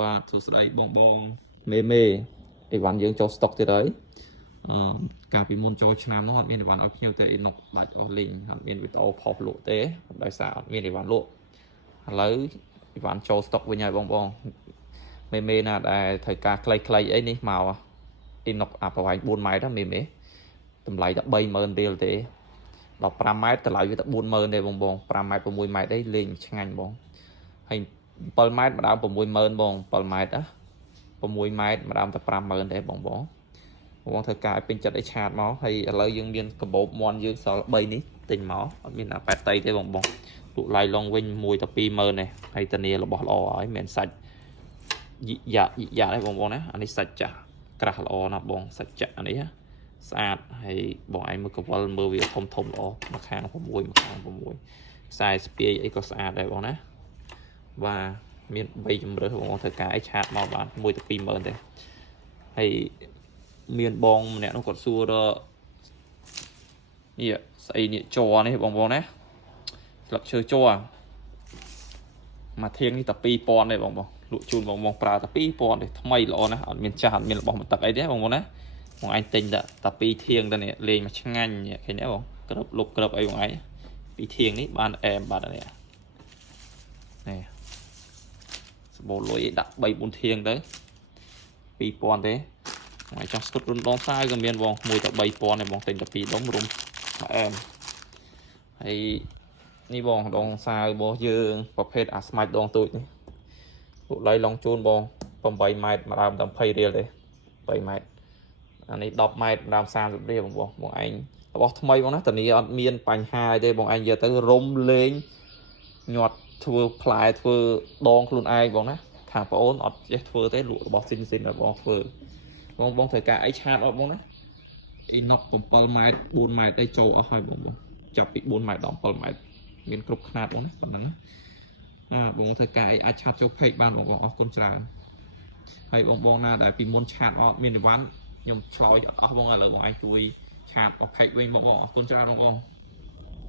បាទសួស្តីបងមេអីវ៉ាន់យើងចូលស្តុកទៀតហើយកាលពីមុនចូលឆ្នាំនោះអត់មានអីវ៉ាន់ឲ្យភ្ញៀវទេអីនោះដាច់អស់លីងអត់មានវីដេអូផុសលក់ទេដោយសារអត់មានអីវ៉ាន់លក់ឥឡូវអីវ៉ាន់ចូលស្តុកវិញហើយបងមេណាដែលត្រូវការខ្លីអីនេះមកអីនោះអាប្រវែង4ម៉ែត្រមេតម្លៃតែ30000រៀលទេដល់5ម៉ែត្រតម្លៃវាតែ40000ទេបង5ម៉ែត្រ6ម៉ែត្រអីលេងឆ្ងាញ់បងហើយ7ម៉ែត្រម្ដង60000បង7ម៉ែត្រណា6ម៉ែត្រម្ដងតែ50000ទេបងធ្វើការឲ្យពេញចិត្តឲ្យឆាតមកហើយឥឡូវយើងមានកបោបមន់យើងសល់3នេះទិញមកអត់មានអាប៉ែតៃទេបងលក់ឡាយឡងវិញមួយតែ20000ទេហើយតានីរបស់ល្អហើយមិនសាច់យ៉ាទេបងណាអានេះសាច់ចាស់ក្រាស់ល្អណាស់បងសាច់ចាក់អានេះស្អាតហើយបងឯងមើលកវលមើលវាធំល្អមួយខាង6មួយខាង6ខ្សែស្ពាយអីក៏ស្អាតដែរបងណាបាទមាន3ជំរើសបងធ្វើការឲ្យឆាតមកបានមួយទៅ20000ទេហើយមានបងម្នាក់នោះគាត់សួរនេះស្អីនេះជ័រនេះបងណាស្លឹកឈើជ័រមួយធាងនេះតែ2000ទេបងលក់ជូនបងប្រើតែ2000ទេថ្មីល្អណាស់អត់មានចាស់អត់មានរបស់មកទឹកអីទេបងណាបងឯងទិញតែ2ធាងតែនេះលេងមកឆ្ងាញ់ឃើញទេបងក្របលុបក្របអីបងឯង2ធាងនេះបានអែមបាត់នេះបូលុយដាក់3 4ធាងទៅ2000ទេមកចង់ស្ទុតរុនដងសាយក៏មានបងមួយតែ3000ទេបងទិញតែ2ដុំរុំអែមហើយនេះបងដងសាយរបស់យើងប្រភេទអាស្មាច់ដងទូចនេះលក់ឡៃឡងជូនបង8ម៉ែត្រម្ដងតែ20រៀលទេ8ម៉ែត្រអានេះ10ម៉ែត្រម្ដង30រៀលបងឯងរបស់ថ្មីបងណាតានីអត់មានបញ្ហាទេបងឯងយកទៅរុំលេងញាត់ធ្វើផ្លែធ្វើដងខ្លួនឯងបងណាខាងប្អូនអត់ចេះធ្វើទេលក់របស់ស៊ីនដល់បងធ្វើបងត្រូវការអីឆាតអត់បងណាអ៊ីណុក7ម៉ែត្រ4ម៉ែត្រអីចូលអស់ហើយបងចាប់ពី4ម៉ែត្រដល់7ម៉ែត្រមានគ្រប់ខ្នាតបងណាប៉ុណ្ណឹងណាបងធ្វើការអីអាចឆាតចូល page បានបងអរគុណច្រើនហើយបងណាដែលពីមុនឆាតអត់មានអីវ៉ាន់ខ្ញុំឆ្លើយអត់អស់បងឥឡូវបងអាចជួយឆាតអស់ page វិញបងអរគុណច្រើនបង